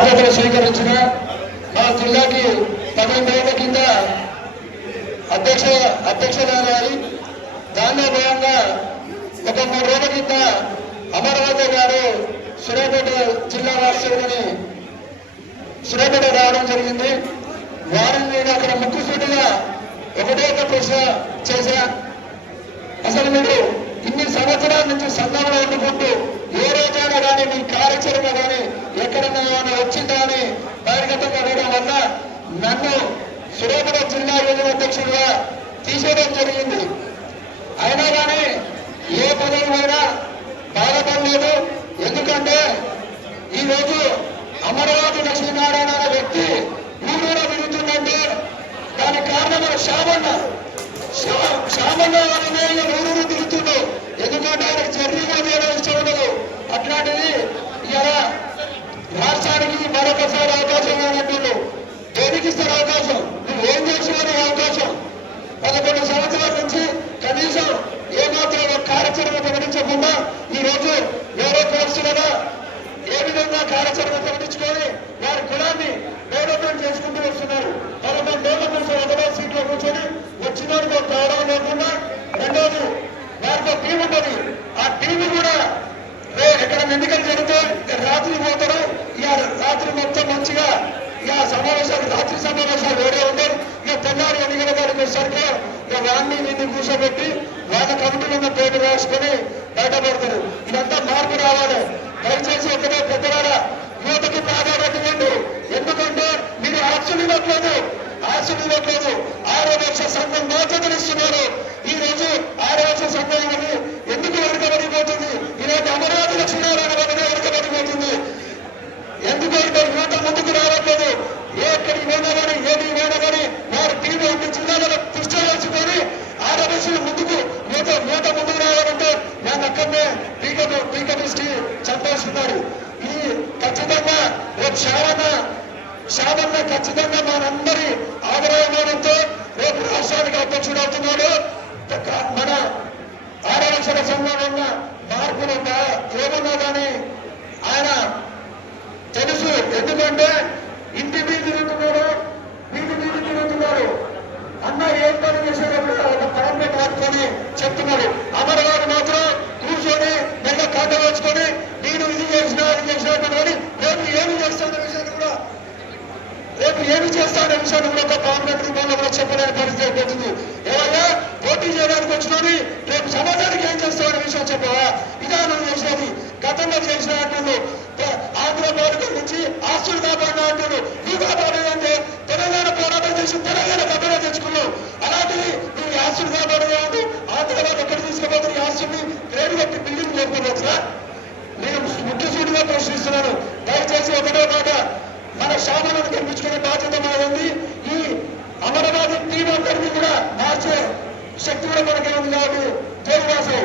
బాధ్యతలు స్వీకరించిన మా జిల్లాకి 15 రోజుల కింద అధ్యక్షురాలి. దానిలో భాగంగా ఒక 3 రోజుల కింద అమరావతి గారు సూర్యాపేట జిల్లా వాస్తవులని సూర్యాపేట రావడం జరిగింది. వారిని నేను అక్కడ ముక్కుసూటిగా ఒకటే ఒక ప్రశ్న చేశా. అసలు మీరు ఇన్ని సంవత్సరాల నుంచి సంఘంలో ఉండుకుంటూ ఏ రోజైనా కానీ మీ కార్యాచరణ కానీ ఎక్కడన్నా ఏమైనా వచ్చిందా అని బహిర్గతంగా అడగడం వల్ల నన్ను సూర్యాపేట జిల్లా యువ అధ్యక్షుడిగా తీసేయడం జరిగింది. అయినా కానీ ఏ పదవిమైనా బాధపడలేదు. ఎందుకంటే ఈరోజు అమరావతి లక్ష్మీనారాయణ అనే వ్యక్తి ఊరూరా తిరుగుతుందంటే దానికి కారణం శ్యామన్న ఊరూరు తిరుగుతుండు. ఎందుకంటే ఆయనకు జర్నీ కూడా చేయడం ఇష్టం ఉండదు. అట్లాంటిది ఇలా రాష్ట్రానికి మరొకసారి అవకాశం కానట్టు దేనికి ఇస్తారు అవకాశం? నువ్వు ఏం చేసినా అవకాశం. 11 సంవత్సరాల నుంచి కనీసం ఏమాత్రం కార్యాచరణ ప్రకటించకుండా ఈరోజు వేరే కోర్సులలో ఏ విధంగా కార్యాచరణ ప్రకటించుకొని వారి కులాన్ని డెవలప్మెంట్ చేసుకుంటూ వస్తున్నారు. 11 ఏళ్ల నుంచి ఒకటో సీట్లో కూర్చొని వచ్చిన వారికి తేడా లేకుండా రెండోది వారికి టీం ఉంటుంది. ఆ టీం కూడా ఎక్కడ ఎన్నికలు జరిగితే రాత్రి పోతారు. ఇక రాత్రి మొత్తం మంచిగా ఇక సమావేశాలు రాత్రి సమావేశాలు వేరే ఉంటారు. ఇక తెల్లారి ఎన్నికల గారికి వచ్చేసరికి ఇక వాడిని వీడిని కూర్చోబెట్టి వాళ్ళ కమిటీలో ఉన్న పేరు రాసుకొని బయటపడతారు. ఇదంతా మార్పు రావాలి. దయచేసి ఒకటే పెద్దవాళ్ళ యువతకి ప్రాధాన్యత ఇవ్వండి. ఎందుకంటే మీరు ఆస్తులు ఇవ్వట్లేదు. ఆరోగ్య సంఘం బాధ్యతలు ఇస్తున్నారు. ఈ రోజు ఆరోగ్య సంఘం ఎందుకు వెనుకబడిపోతుంది? ఈరోజు అమరావతి లక్ష్మీనారాయణ వల్లనే వెనుకబడిపోతుంది. ఎందుకు యువత ముందుకు రావట్లేదు? ఎక్కడికి పోయినా కానీ ఏది పోయినా కానీ వారు టీవీ అన్ని జిల్లాలలో కృష్ణ వేసుకొని ఆరోగ్య ముందుకు యువత ముందుకు రావాలంటే నేను అక్కడనే పీకమిస్టి చంపేస్తున్నారు. ఇది ఖచ్చితంగా రేపు శ్యామన్న ఖచ్చితంగా మనందరి ఆదరణతో రేపు రాష్ట్రానికి అధ్యక్షుడు అవుతున్నాడు. మన ఆరక్షణ సంఘంలో మార్పులు ఏమన్నా కానీ ఆయన తెలుసు. ఎందుకంటే ఇంటి మీద తిరుగుతున్నారు, వీధి తిరుగుతున్నారు. అన్న ఏం పని చేసేటప్పుడు ఒక పాంప్లెట్ ఆడుకొని చెప్తున్నారు. అమరవారు మాత్రం కూర్చొని మెల్ల కాట వేసుకొని నేను ఇది చేసినా కానీ రేపు ఏమి చేస్తానన్న విషయాన్ని కూడా ఒక పాంప్లెట్ రూపంలో కూడా చెప్పలేని పరిస్థితి అయిపోతుంది. ఏమయ్యా పోటీ చేయడానికి వచ్చినని రేపు సమాజానికి ఏం చేస్తామనే విషయం చెప్పవా? ఇదా నువ్వు చేసినది. గతంలో చేసిన అంటున్నాడు ఆంధ్ర బాధితుల నుంచి ఆస్తులు కాపాడిన అంటున్నాడు. నువ్వు కాపాడేదంటే తెలంగాణ పోరాటం చేసి తెలంగాణ కథలో తెచ్చుకున్నావు. అలాంటివి నువ్వు ఆస్తులు కాపాడేది ఆంధ్రబాద్ ఎక్కడ తీసుకుపోతుంది? ఈ ఆస్తుల్ని పేరు పెట్టి బిల్డింగ్ లేకపోతుందా? నేను ముఖ్యసూటిగా ప్రశ్నిస్తున్నాను. దయచేసి ఒకటే మాట, మన శ్యామలను గెలిపించుకునే బాధ్యత మనది. ఈ అమరావతి టీం అందరినీ కూడా మార్చే శక్తి కూడా మనకి ఉంది. కాబట్టి జై వాసవి.